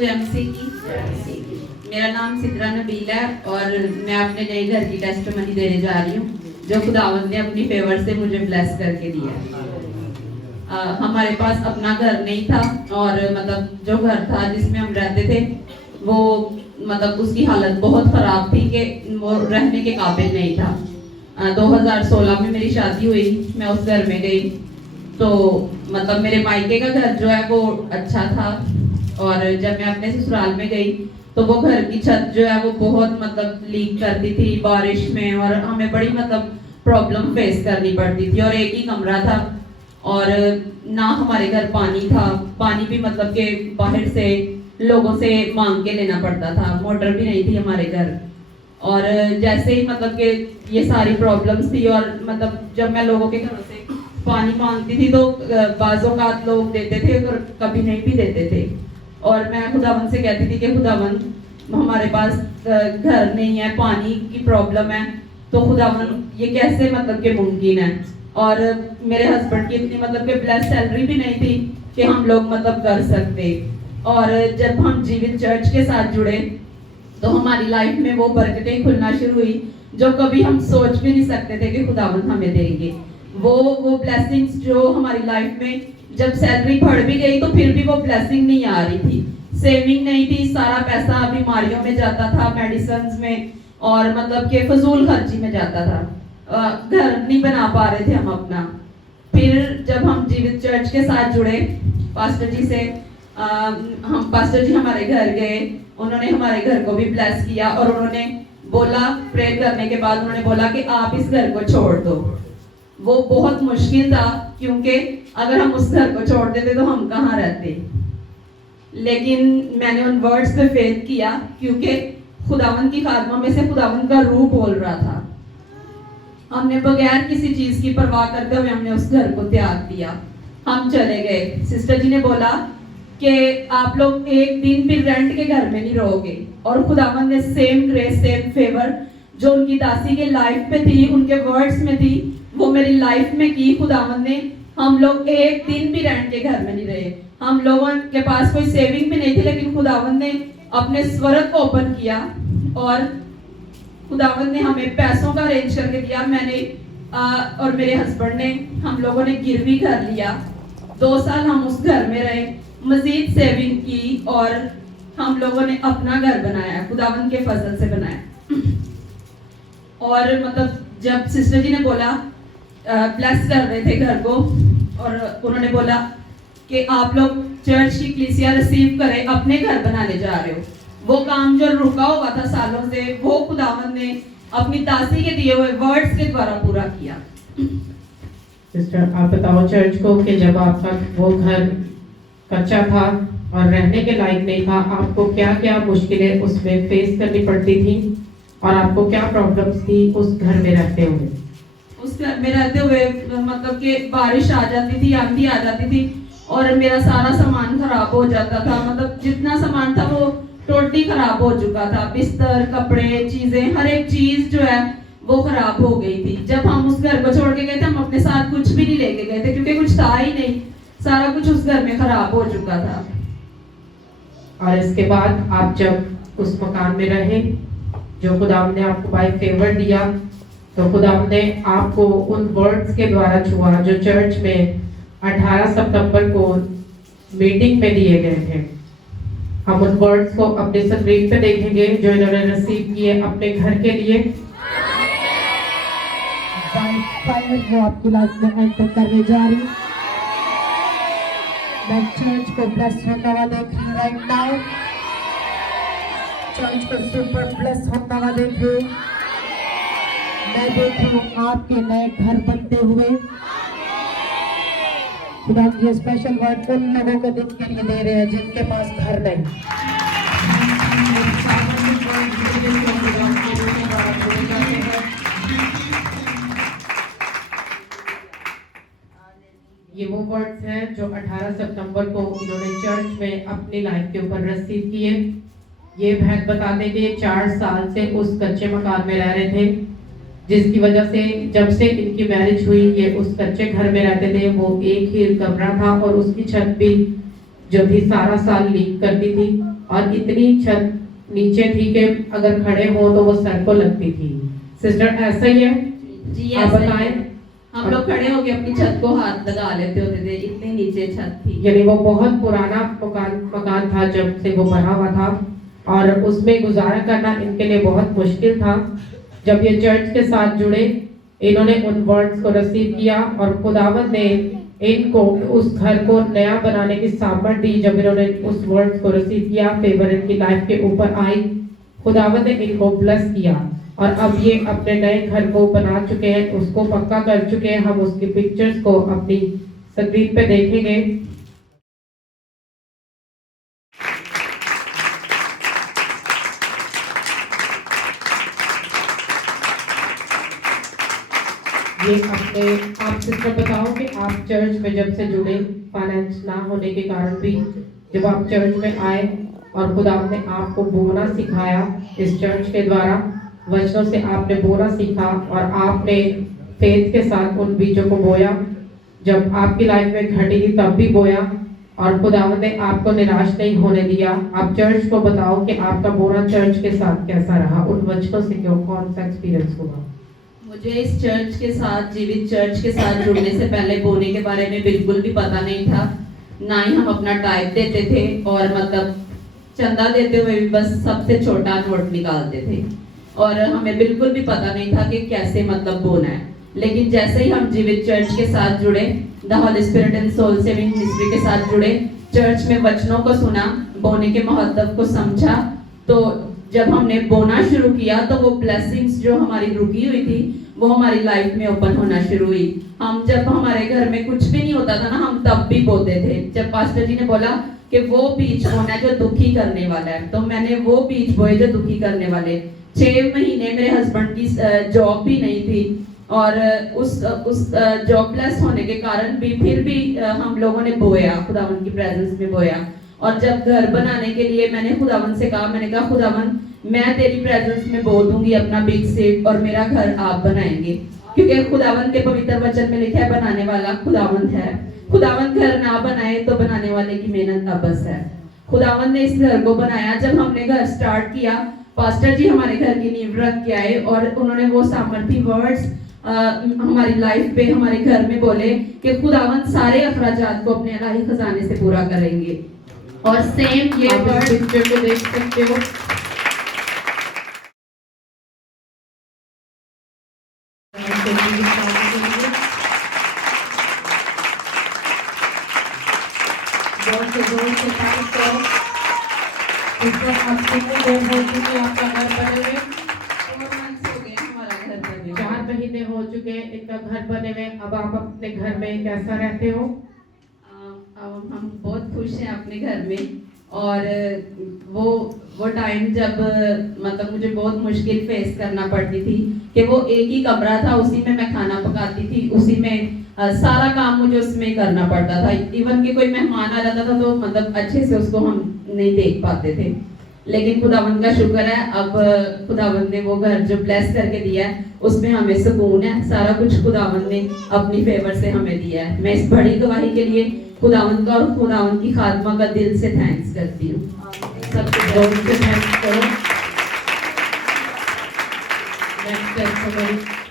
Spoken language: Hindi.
जेएमसी की। मेरा नाम सिद्रा नबील है और मैं अपने नए घर की टेस्टमनी देने जा रही हूँ जो खुदावंद ने अपनी फेवर से मुझे ब्लेस करके दिया है। हमारे पास अपना घर नहीं था और मतलब जो घर था जिसमें हम रहते थे वो मतलब उसकी हालत बहुत खराब थी कि वो रहने के काबिल नहीं था। 2016 में मेरी शादी हुई, मैं उस घर में गई तो मतलब मेरे मायके का घर जो है वो अच्छा था और जब मैं अपने ससुराल में गई तो वो घर की छत जो है वो बहुत मतलब लीक करती थी बारिश में और हमें बड़ी मतलब प्रॉब्लम फेस करनी पड़ती थी और एक ही कमरा था और ना हमारे घर पानी था, पानी भी मतलब के बाहर से लोगों से मांग के लेना पड़ता था, मोटर भी नहीं थी हमारे घर। और जैसे ही मतलब के ये सारी प्रॉब्लम्स थी और मतलब जब मैं लोगों के घरों से पानी मांगती थी तो बाजों का लोग देते थे और कभी नहीं भी देते थे और मैं खुदावंद से कहती थी कि खुदावंद हमारे पास घर नहीं है, पानी की प्रॉब्लम है, तो खुदावंद ये कैसे मतलब के मुमकिन है। और मेरे हस्बैंड की इतनी मतलब के ब्लेस सैलरी भी नहीं थी कि हम लोग मतलब कर सकते। और जब हम जीवित चर्च के साथ जुड़े तो हमारी लाइफ में वो बरकतें खुलना शुरू हुई जो कभी हम सोच भी नहीं सकते थे कि खुदावंद हमें देंगे। वो ब्लेसिंग्स जो हमारी लाइफ में जब सैलरी बढ़ भी गई तो फिर भी वो ब्लेसिंग नहीं आ रही थी, सेविंग नहीं थी, सारा पैसा बीमारियों में जाता था, मेडिसिन में और मतलब के फजूल खर्ची में जाता था। घर नहीं बना पा रहे थे हम अपना। फिर जब हम जीवित चर्च के साथ जुड़े पास्टर जी से हम पास्टर जी हमारे घर गए, उन्होंने हमारे घर को भी ब्लेस किया और उन्होंने बोला, प्रे करने के बाद उन्होंने बोला कि आप इस घर को छोड़ दो। वो बहुत मुश्किल था क्योंकि अगर हम उस घर को छोड़ देते तो हम कहाँ रहते, लेकिन मैंने उन वर्ड्स पे फेथ किया क्योंकि खुदावंद की खादमा में से खुदावंद का रूह बोल रहा था। हमने बगैर किसी चीज की परवाह करते हुए हमने उस घर को त्याग दिया, हम चले गए। सिस्टर जी ने बोला कि आप लोग एक दिन भी रेंट के घर में नहीं रहोगे और खुदावंद ने सेम ग्रेस सेम फेवर जो उनकी दासी के लाइफ में थी, उनके वर्ड्स में थी, वो मेरी लाइफ में की खुदावंद ने। हम लोग एक दिन भी रेंट के घर में नहीं रहे, हम लोगों के पास कोई सेविंग भी नहीं थी, लेकिन खुदावंद ने अपने स्वर्ग को ओपन किया और खुदावंद ने हमें पैसों का अरेंज करके दिया। मैंने और मेरे हस्बैंड ने हम लोगों ने गिरवी कर लिया, 2 साल हम उस घर में रहे, मजीद सेविंग की और हम लोगों ने अपना घर बनाया, खुदावंद के फजल से बनाया। और मतलब जब सिस्टर जी ने बोला ब्लेस कर रहे थे घर को और उन्होंने बोला कि आप लोग चर्च की कलीसिया रिसीव करें, अपने घर बनाने जा रहे हो, वो काम जो रुका हुआ था सालों से वो खुदावंद ने अपनी दासी के दिए हुए वर्ड्स के द्वारा पूरा किया। सिस्टर आप बताओ चर्च को कि जब आपका वो घर कच्चा था और रहने के लायक नहीं था, आपको क्या क्या मुश्किलें उसमें फेस करनी पड़ती थी और आपको क्या प्रॉब्लम्स थी उस घर में रहते हुए? उस घर में रहते हुए मतलब कि बारिश आ जाती थी, आंधी आ जाती थी और मेरा सारा सामान खराब हो जाता था, मतलब जितना सामान था वो टोटली खराब हो चुका था, बिस्तर, कपड़े, चीजें, हर एक चीज जो है वो खराब हो गई थी। जब हम उस घर को छोड़ के गए थे हम अपने साथ कुछ भी नहीं लेके गए थे क्योंकि कुछ था ही नहीं, सारा कुछ उस घर में खराब हो चुका था। और इसके बाद आप जब उस मकान में रहे जो खुदावंद ने आपको बाय फेवर दिया, तो खुदावंद ने आपको उन वर्ड्स के द्वारा छुआ जो चर्च में 18 सितंबर को मीटिंग में दिए गए थे। हम उन वर्ड्स को अपने स्क्रीन पे देखेंगे जो इन्होंने रिसीव किए अपने घर के लिए। वो आपकी लाइफ में एंटर करने जा रही। मैं चर्च को ब्लेस होता हुआ देख रही हूँ राइट नाउ, चर्च को सुपर ब्लेस होता हुआ देख रही हूँ। मैं देख रही हूँ आपके नए घर बनते हुए। खुदा ये स्पेशल वर्ड उन लोगों के दिन के लिए दे रहे हैं जिनके पास घर नहीं। ये वो वर्ड्स हैं जो 18 सितंबर को इन्होंने चर्च में अपनी लाइफ के ऊपर रिसीव किए। ये बहन बताते थे 4 साल से उस कच्चे मकान में रह रहे थे, जिसकी वजह से जब से इनकी मैरिज हुई ये उस कच्चे घर में रहते थे। वो एक ही कमरा था और उसकी छत भी जो थी सारा साल लीक करती थी और इतनी छत नीचे थी कि अगर खड़े हो तो वो सर को लगती थी। सिस्टर ऐसा ही है? जी आप ऐसा ही बताएं। है। हम लोग खड़े होके अपनी छत को हाथ लगा लेते होते थे, इतनी नीचे छत थी। यानी वो बहुत पुराना मकान था जब से वो बना हुआ था, और उसमें गुजारा करना इनके लिए बहुत मुश्किल था। जब ये चर्च के साथ जुड़े, इन्होंने उन वर्ड्स को रिसीव किया और खुदावंद ने इनको उस घर को नया बनाने की सामर्थ दी। जब इन्होंने उस वर्ड्स को रिसीव किया, फेवर इनकी लाइफ के ऊपर आई, खुदावंद ने इनको ब्लेस किया और अब ये अपने नए घर को बना चुके हैं, उसको पक्का कर चुके हैं। हम उसकी पिक्चर्स को अपनी स्क्रीन पे देखेंगे। ये अपने आप सिस्टर बताओ कि आप चर्च में जब से जुड़े, फाइनेंस ना होने के कारण भी जब आप चर्च में आए और खुदा ने आपको बोलना सिखाया, इस चर्च के द्वारा वचनों से आपने बोलना सीखा और आपने फेथ के साथ उन बीजों को बोया। जब आपकी लाइफ में घटी थी तब भी बोया और खुदावंद ने आपको निराश नहीं होने दिया। आप चर्च को बताओ कि आपका बोना चर्च के साथ कैसा रहा, उन वचनों से क्यों, कौन सा एक्सपीरियंस हुआ? मुझे इस चर्च के साथ, जीवित चर्च के साथ जुड़ने से पहले बोने के बारे में बिल्कुल भी पता नहीं था। ना ही हम अपना टाइप देते थे और मतलब चंदा देते हुए भी बस सबसे छोटा नोट निकालते थे और हमें बिल्कुल भी पता नहीं था कि कैसे मतलब बोना है। लेकिन जैसे ही हम जीवित चर्च के साथ जुड़े, the Holy Spirit and Soul Saving Ministry के साथ जुड़े, चर्च में वचनों को सुना, बोने के महत्व को समझा, तो जब हमने बोना शुरू किया तो वो ब्लेसिंग्स जो हमारी रुकी हुई थी वो हमारी लाइफ में ओपन होना शुरू हुई। हम जब हमारे घर में कुछ भी नहीं होता था ना, हम तब भी बोते थे। जब पास्टर जी ने बोला कि वो बीज बोना जो दुखी करने वाला है, तो मैंने वो बीज बोए जो दुखी करने वाले। 6 महीने मेरे हस्बैंड की जॉब भी नहीं थी और उस जॉबलेस होने के कारण भी फिर भी हम लोगों ने बोया, खुदावन की प्रेजेंस में बोया। और जब घर बनाने के लिए मैंने खुदावन से कहा, मैंने कहा खुदावन मैं तेरी प्रेजेंस में बो दूंगी अपना बिग सीड और मेरा घर आप बनाएंगे, क्योंकि खुदावन के पवित्र वचन में लिखा है बनाने वाला खुदावन है। खुदावन घर ना बनाए तो बनाने वाले की मेहनत अबस है। खुदावन ने इस घर को बनाया। जब हमने घर स्टार्ट किया, पास्टर जी हमारे घर की नींव रख के आए और उन्होंने वो सामर्थी वर्ड्स हमारी लाइफ पे, हमारे घर में बोले कि खुदावन सारे अखराजात को अपने इलाही खजाने से पूरा करेंगे। और सेम ये वर्ड पिक्चर को देख सकते हो। आपका घर बने हुए 4 महीने हो चुके हैं इनका घर बने हुए। अब आप अपने घर में कैसा रहते हो? अब हम बहुत खुश हैं अपने घर में। और वो टाइम जब मतलब मुझे बहुत मुश्किल फेस करना पड़ती थी कि वो एक ही कमरा था, उसी में मैं खाना पकाती थी, उसी में सारा काम मुझे उसमें करना पड़ता था। इवन कि कोई मेहमान आ जाता था तो मतलब अच्छे से उसको हम नहीं देख पाते थे। लेकिन खुदावंद का शुक्र है, अब खुदावंद ने वो घर जो ब्लेस करके दिया है उसमें हमें सुकून है। सारा कुछ खुदावंद ने अपनी फेवर से हमें दिया है। मैं इस बड़ी गवाही के लिए खुदावंद का और खुदावंद की खात्मा का दिल से थैंक्स करती हूँ। सबसे जोर से थैंक्स करो। नेक्स्ट